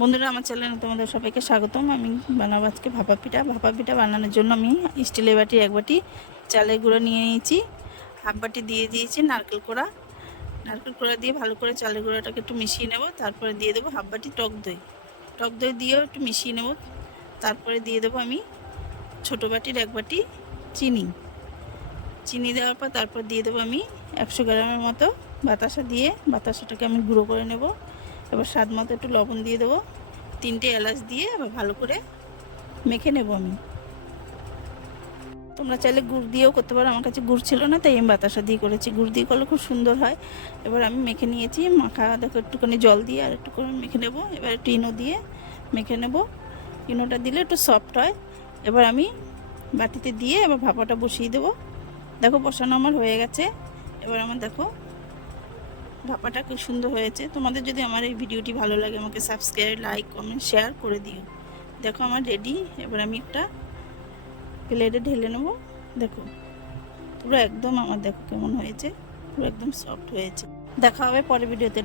বন্ধুরা, আমার চ্যানেলে তোমাদের সবাইকে স্বাগতম। আমি বানাবো আজকে ভাপা পিঠা। ভাপা পিঠা বানানোর জন্য আমি স্টিলের বাটি 1 বাটি চালের গুঁড়ো নিয়ে নিয়েছি, হাফ বাটি দিয়ে দিয়েছি নারকেল কোড়া। নারকেল কোড়া দিয়ে ভালো করে চালের গুঁড়োটাকে একটু মিশিয়ে নেব। তারপরে দিয়ে দেবো হাফ বাটি টক দই। টক দই দিয়েও একটু মিশিয়ে নেব। তারপরে দিয়ে দেবো আমি ছোটো বাটির 1 বাটি চিনি। চিনি দেওয়ার পর তারপর দিয়ে দেবো আমি 100 গ্রামের মতো বাতাসা দিয়ে বাতাসাটাকে আমি গুঁড়ো করে নেব। এবার স্বাদ মতো একটু লবণ দিয়ে দেবো, 3টে এলাচ দিয়ে এবার ভালো করে মেখে নেব আমি। তোমরা চাইলে গুড় দিয়েও করতে পারো, আমার কাছে গুড় ছিল না তাই আমি বাতাসা দিয়ে করেছি। গুড় দিয়ে করলে খুব সুন্দর হয়। এবার আমি মেখে নিয়েছি, মাখা দেখো একটুখানি জল দিয়ে আর একটু করে মেখে নেব। এবার একটু ইনো দিয়ে মেখে নেব, ইনোটা দিলে একটু সফট হয়। এবার আমি বাটিতে দিয়ে এবার ভাপাটা বসিয়ে দেবো। দেখো বসানো আমার হয়ে গেছে। এবার আমার দেখো ভাপাটা খুব সুন্দর হয়েছে। তোমাদের যদি আমার এই ভিডিওটি ভালো লাগে আমাকে সাবস্ক্রাইব, লাইক, কমেন্ট, শেয়ার করে দিও। দেখো আমার রেডি। এবার আমি একটা প্লেটে ঢেলে নেবো। দেখো পুরো একদম আমার দেখো কেমন হয়েছে, পুরো একদম সফট হয়েছে। দেখা হবে পরের ভিডিওতে।